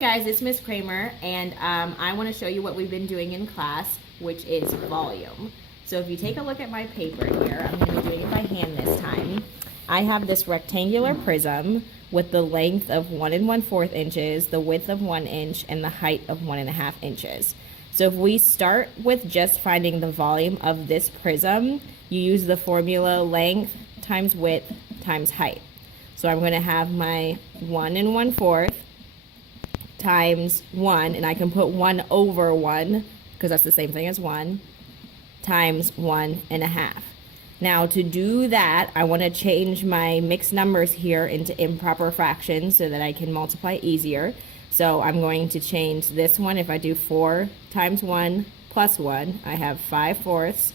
Guys, it's Miss Kramer, and I want to show you what we've been doing in class, which is volume. So if you take a look at my paper here, I'm going to be doing it by hand this time. I have this rectangular prism with the length of 1 1/4 inches, the width of 1 inch, and the height of 1.5 inches. So if we start with just finding the volume of this prism, you use the formula length times width times height. So I'm going to have my 1 1/4 times 1, and I can put 1 over 1 because that's the same thing as 1, times 1.5. Now to do that, I want to change my mixed numbers here into improper fractions so that I can multiply easier. So I'm going to change this one. If I do 4 times 1 plus 1, I have 5/4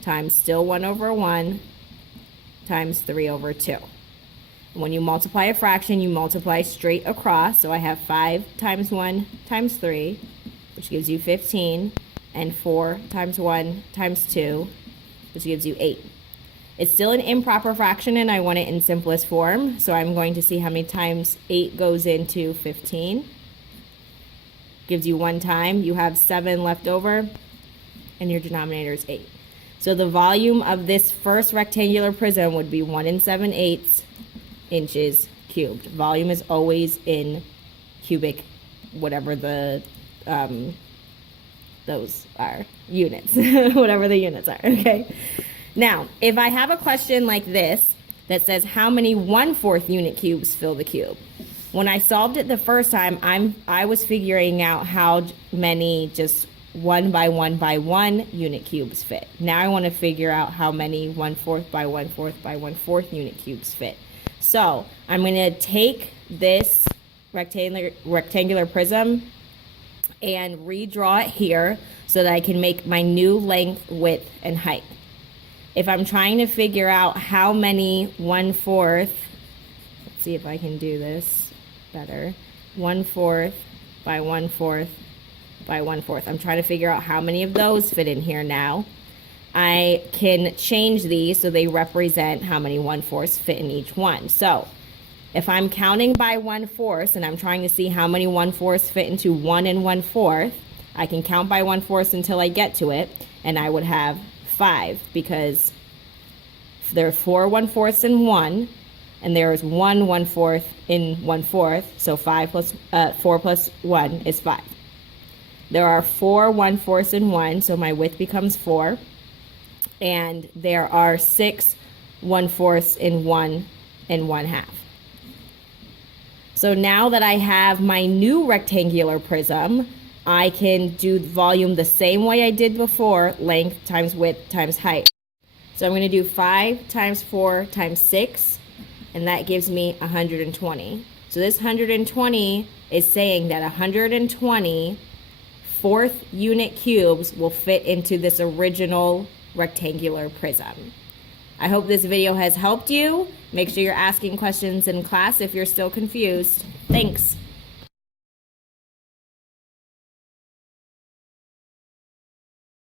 times still 1 over 1 times 3 over 2. When you multiply a fraction, you multiply straight across. So I have 5 times 1 times 3, which gives you 15, and 4 times 1 times 2, which gives you 8. It's still an improper fraction, and I want it in simplest form. So I'm going to see how many times 8 goes into 15. Gives you 1 time. You have 7 left over, and your denominator is 8. So the volume of this first rectangular prism would be 1 7/8 inches cubed. Volume is always in cubic, whatever the those are, units, whatever the units are, okay? Now, if I have a question like this that says how many 1/4 unit cubes fill the cube? When I solved it the first time, I was figuring out how many just 1 by 1 by 1 unit cubes fit. Now I want to figure out how many 1/4 by 1/4 by 1/4 unit cubes fit. So I'm going to take this rectangular prism and redraw it here so that I can make my new length, width, and height. If I'm trying to figure out how many 1/4, let's see if I can do this better, 1/4 by 1/4 by 1/4. I'm trying to figure out how many of those fit in here now. I can change these so they represent how many 1/4 fit in each one. So if I'm counting by 1/4 and I'm trying to see how many 1/4 fit into 1 1/4, I can count by 1/4 until I get to it, and I would have 5 because there are 4 1/4 in 1, and there is 1 1/4 in 1/4, so 4 plus 1 is 5. There are 4 1/4 in 1, so my width becomes 4. And there are 6 1/4 in 1 1/2. So now that I have my new rectangular prism, I can do volume the same way I did before, length times width times height. So I'm going to do 5 times 4 times 6, and that gives me 120. So this 120 is saying that 120 fourth unit cubes will fit into this original rectangular prism. I hope this video has helped you. Make sure you're asking questions in class if you're still confused. Thanks.